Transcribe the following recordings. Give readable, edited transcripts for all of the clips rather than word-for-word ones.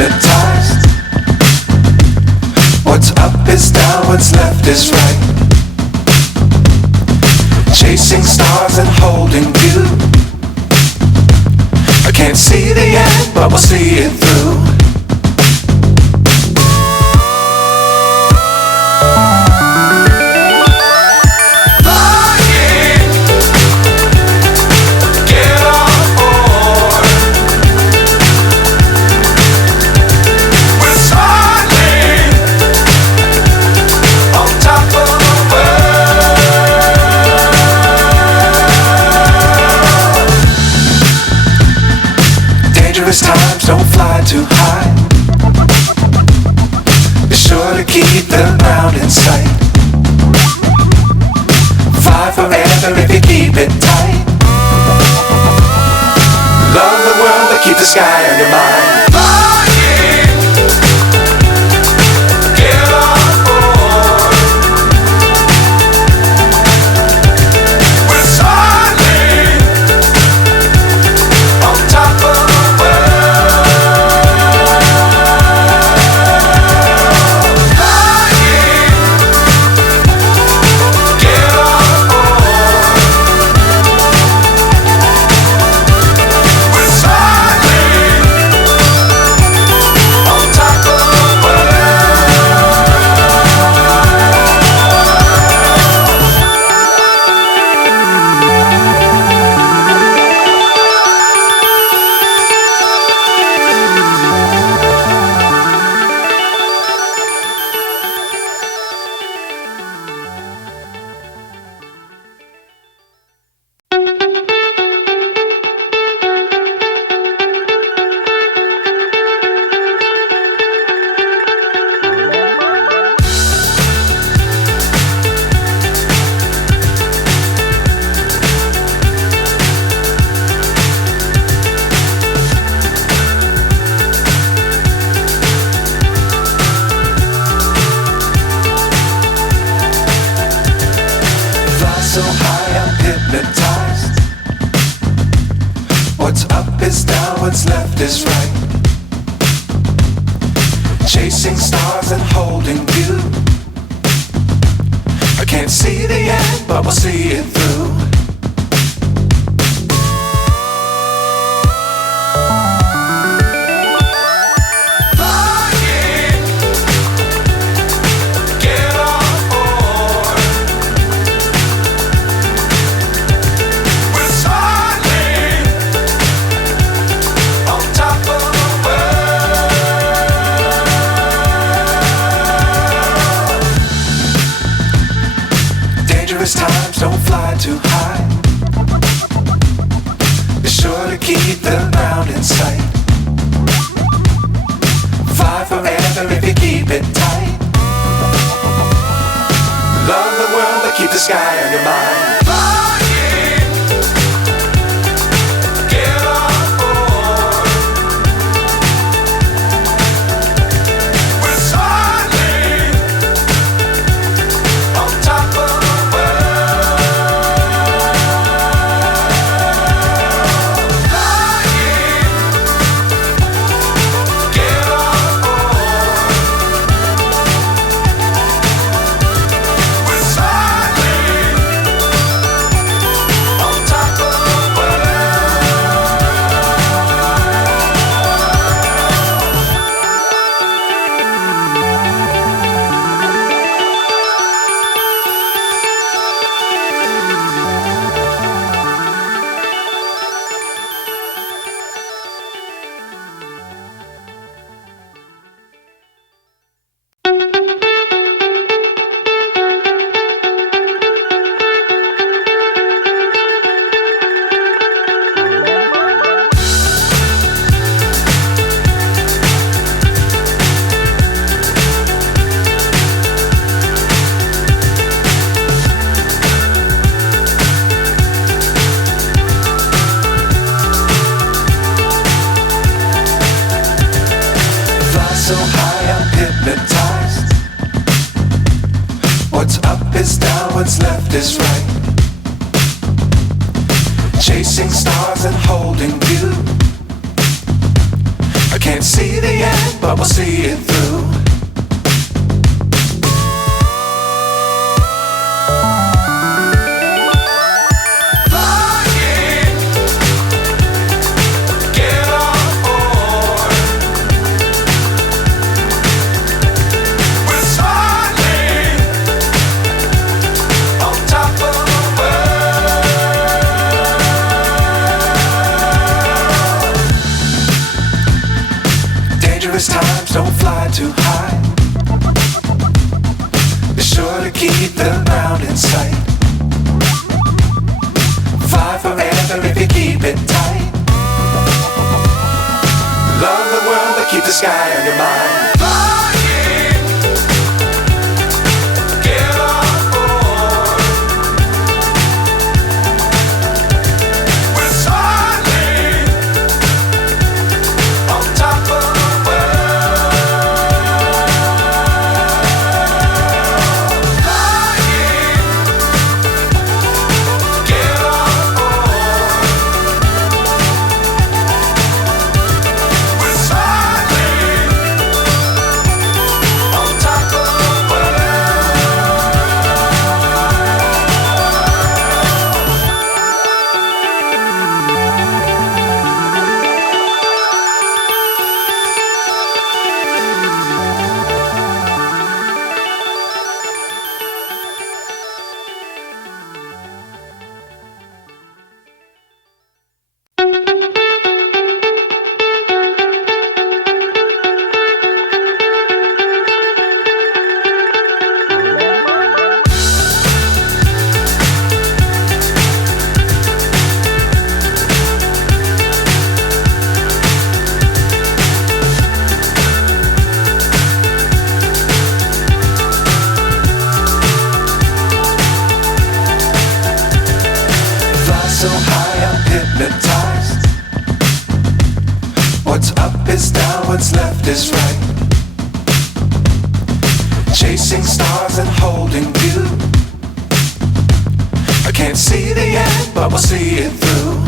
hypnotized. What's up is down, what's left is right. Chasing stars and holding you. I can't see the end, but we'll see it through. Times don't fly too high. Be sure to keep the ground in sight. Fly forever if you keep it tight. Love the world but keep the sky on your mind. So high I'm hypnotized. What's up is down, what's left is right. Chasing stars and holding you. I can't see the end, but we'll see it through. Times don't fly too high. Be sure to keep the ground in sight. Fly forever if you keep it tight. Love the world but keep the sky on your mind. So high I'm hypnotized. What's up is down, what's left is right. Chasing stars and holding you. I Can't see the end, but we'll see it through. Flying, get on board. We're smiling on top of the world. Dangerous times, don't fly too high. Be sure to keep the ground in sight. Fly forever if you keep it tight. Love the world, but keep the sky on your mind. Flying, get on board. We're smiling on top of the so high I'm hypnotized. What's up is down, what's left is right. Chasing stars and holding you. I can't see the end, but we'll see it through.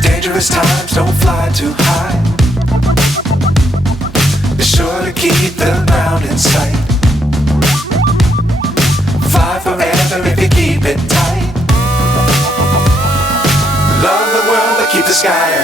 Dangerous times, don't fly too high. Be sure to keep the ground in sight. Fly forever if you keep it tight. Love the world, but keep the sky